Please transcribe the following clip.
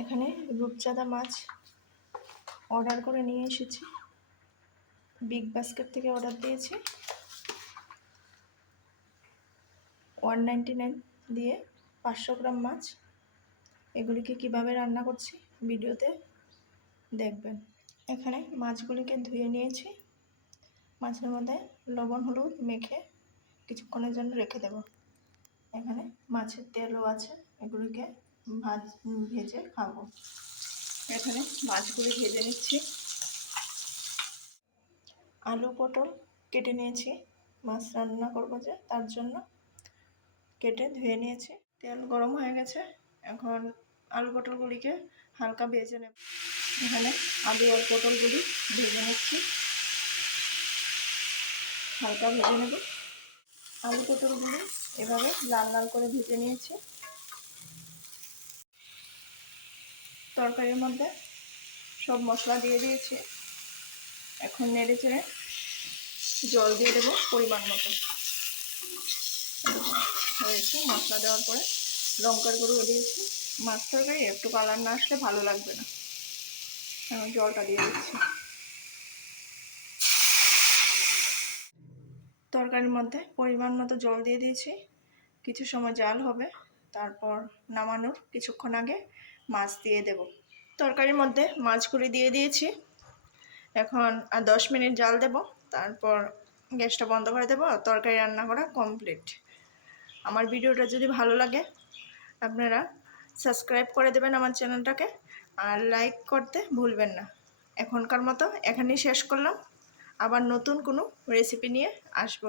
এখানে রূপচাঁদা মাছ অর্ডার করে নিয়ে এসেছি। বিগ বাস্কেট থেকে অর্ডার দিয়েছি। ওয়ান নাইনটি নাইন দিয়ে পাঁচশো গ্রাম মাছ। এগুলিকে কীভাবে রান্না করছি ভিডিওতে দেখবেন। এখানে মাছগুলিকে ধুয়ে নিয়েছি। মাছের মধ্যে লবণ, হলুদ মেখে কিছুক্ষণের জন্য রেখে দেব। এখানে মাছের তেলও আছে। এগুলিকে ভাজ ভেজে খাব। এখানে মাছগুলি ভেজে নিচ্ছি। আলু পটল কেটে নিয়েছি। মাছ রান্না করব যে, তার জন্য কেটে ধুয়ে নিয়েছি। তেল গরম হয়ে গেছে। এখন আলু পটলগুলিকে হালকা ভেজে নেব। এখানে আলু আর পটলগুলি ভেজে নিচ্ছি। হালকা ভেজে নেব। আলু পটলগুলি এভাবে লাল লাল করে ভেজে নিয়েছি। তরকারির মধ্যে সব মশলা দিয়ে দিয়েছি। এখন নেড়ে চেড়ে জল দিয়ে দেবো পরিমাণ মতো। হয়েছে, মশলা দেওয়ার পরে লঙ্কার গুঁড়ো দিয়েছি। মাছ তরকারি, একটু কালার না আসলে ভালো লাগবে না। এখন জলটা দিয়ে দিচ্ছি। তরকারির মধ্যে পরিমাণ মতো জল দিয়ে দিয়েছি। কিছু সময় জাল হবে। তারপর নামানোর কিছুক্ষণ আগে মাছ দিয়ে দেব। তরকারির মধ্যে মাছগুলি দিয়ে দিয়েছি। এখন আর দশ মিনিট জাল দেব। তারপর গ্যাসটা বন্ধ করে দেবো তরকারি রান্না করা কমপ্লিট আমার ভিডিওটা যদি ভালো লাগে, আপনারা সাবস্ক্রাইব করে দেবেন আমার চ্যানেলটাকে আর লাইক করতে ভুলবেন না। এখনকার মতো এখানেই শেষ করলাম। আবার নতুন কোনো রেসিপি নিয়ে আসব।